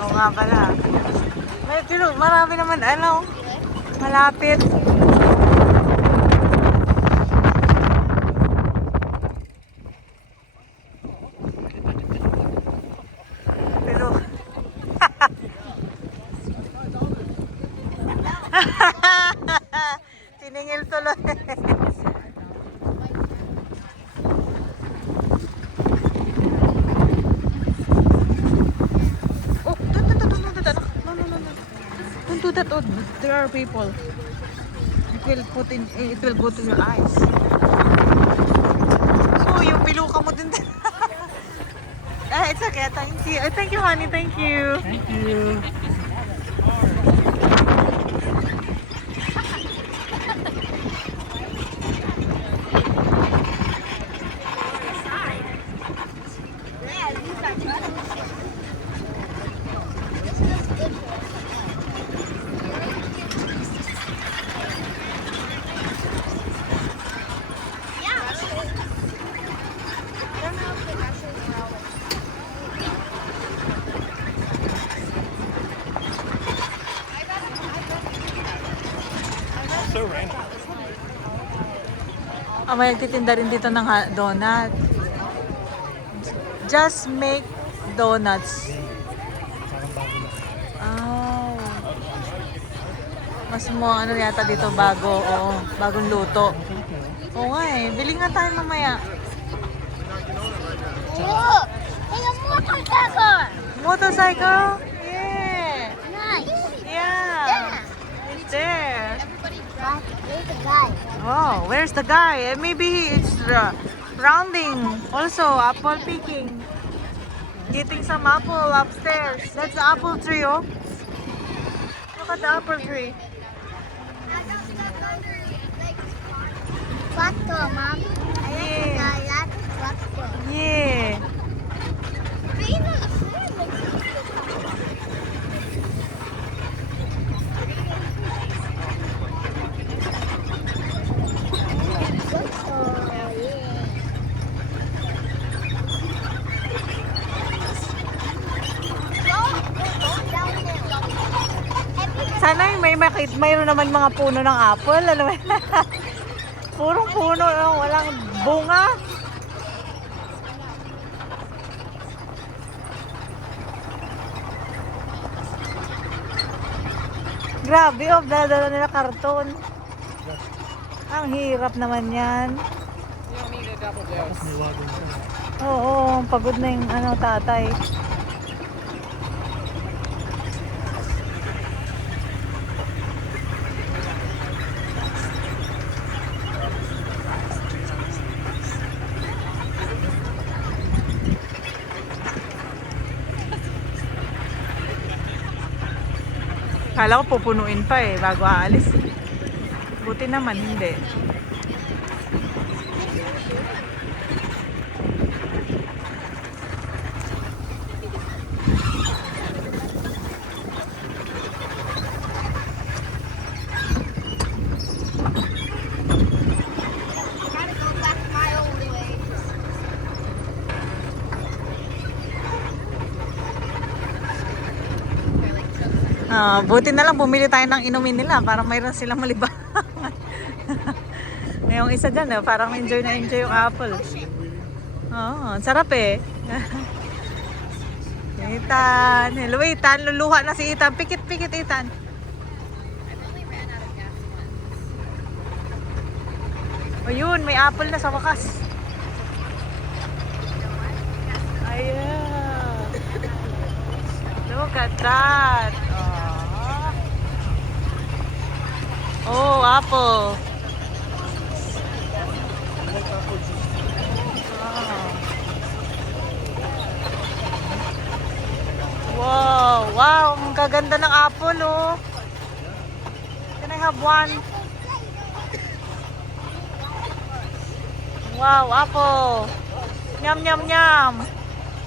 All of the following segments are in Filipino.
Oo nga pala. Pero marami naman ano, malapit. Pero tiningil tuloy. Oh, don't do that. No, no, no, no. Don't do that. Oh, there are people. It will go to your eyes. So, yung piluka mo din. It's okay. Thank you. Thank you, honey. Thank you. Thank you. So random. May nagtitinda rin dito ng donut. Just make donuts. Oh. Mas mo ano yata dito bago, oh, bagong luto. Oo nga eh. Bili nga tayo mamaya. Look! Hey, a motorcycle! Motorcycle? Yeah. Nice! Yeah. It's there. But there's a guy. Oh, where's the guy? Maybe it's rounding. Also, apple picking. Getting some apple upstairs. That's the apple tree, oh. Look at the apple tree. Tractor, Mom. Yeah. I like a tractor. Yeah. But you know the food looks Sana mayroon naman mga puno ng apple. Alam mo? Purong puno, oh, walang bunga. Grabe, oh, dala nila karton. Ang hirap naman yan. Tapos may wagon siya. Oo, pagod na yung ano, tatay. Kala ko pupunuin pa eh, bago aalis. Buti naman, hindi. gotta go back my old way. Buti na lang bumili tayo ng inumin nila para mayroon silang malibangan. Yung isa dyan, parang enjoy na enjoy yung apple. Oo, sarap eh. Ethan, hello Ethan, luluha na si Ethan. Pikit-pikit Ethan. O yun, may apple na sa wakas. Ayan. Look at that. Oh, apple. Wow, wow, ang kaganda ng apple, oh. Can I have one? Wow, apple. Nyam, nyam, nyam.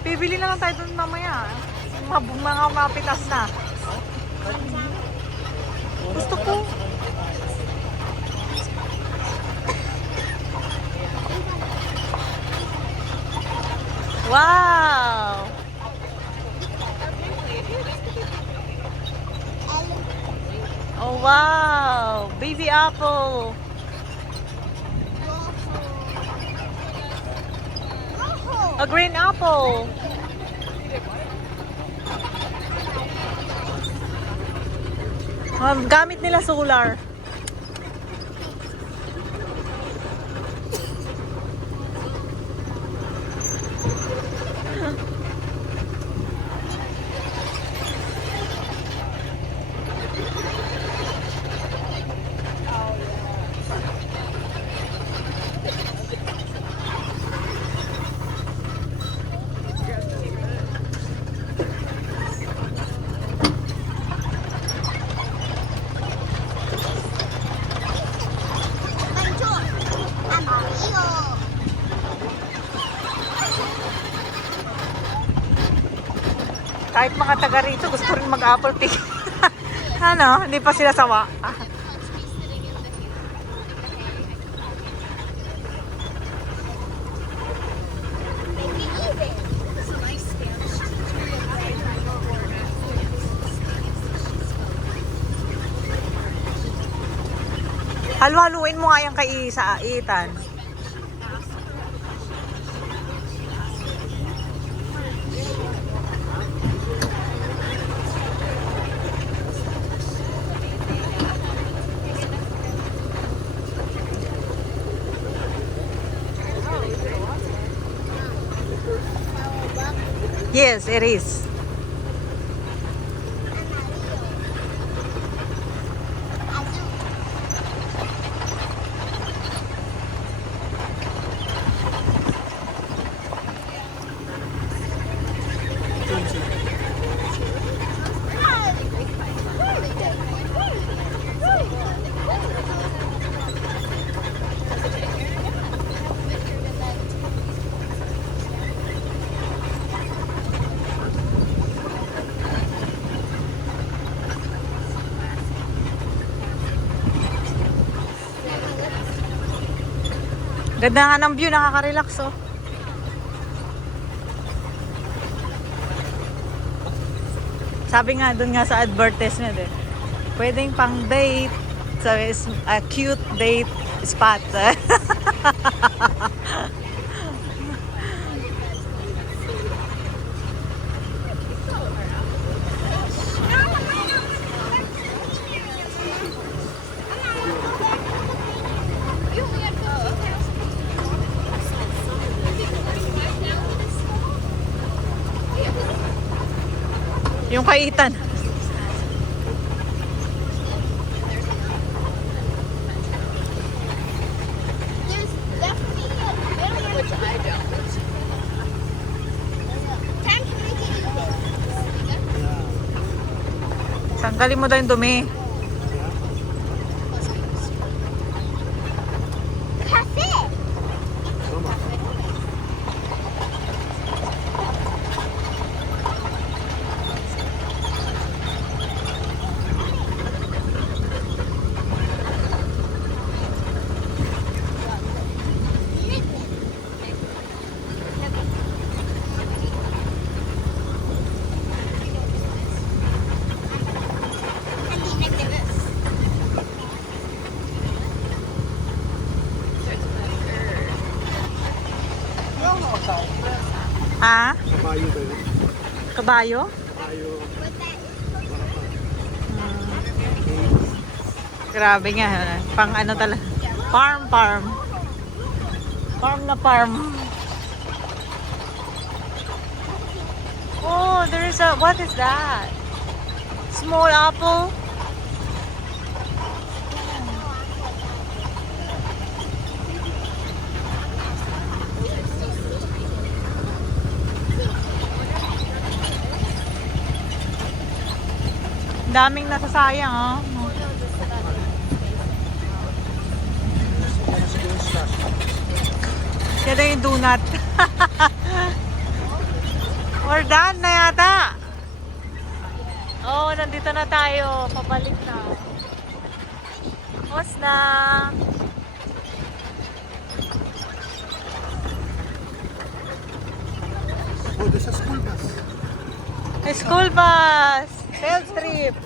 Bibili na lang tayo dun mamaya. Mga mapitas na. Gusto ko. Wow! Wow! Baby apple. Rojo. A green apple. Gamit nila solar. Mancho. Amarillo. Kahit mga taga rito, gusto rin mag-apple pick. Ano? Hindi pa sila sawa. Make it even. Halu-haluin mo nga yung kay sa Ethan. Yes, it is. Ganda nga ng view, nakaka-relax oh. Sabi nga dun nga sa advertisement eh, pwedeng pang date, so is a cute date spot. Yung kay Ethan. There's definitely a million. Which I don't. Time to make it even. Tanggalin mo daw yung dumi. Cafe. Ha? Kabayo ba yun? Kabayo? Kabayo. Grabe nga. Pang ano talaga. Farm. Farm na farm. Oh, there is a, what is that? Small apple? Daming nasasayang, oh. Yan na yung donut. We're done na yata. Oh, nandito na tayo. Pabalik na. Os na. Oh, there's a school bus. School bus. Field trip.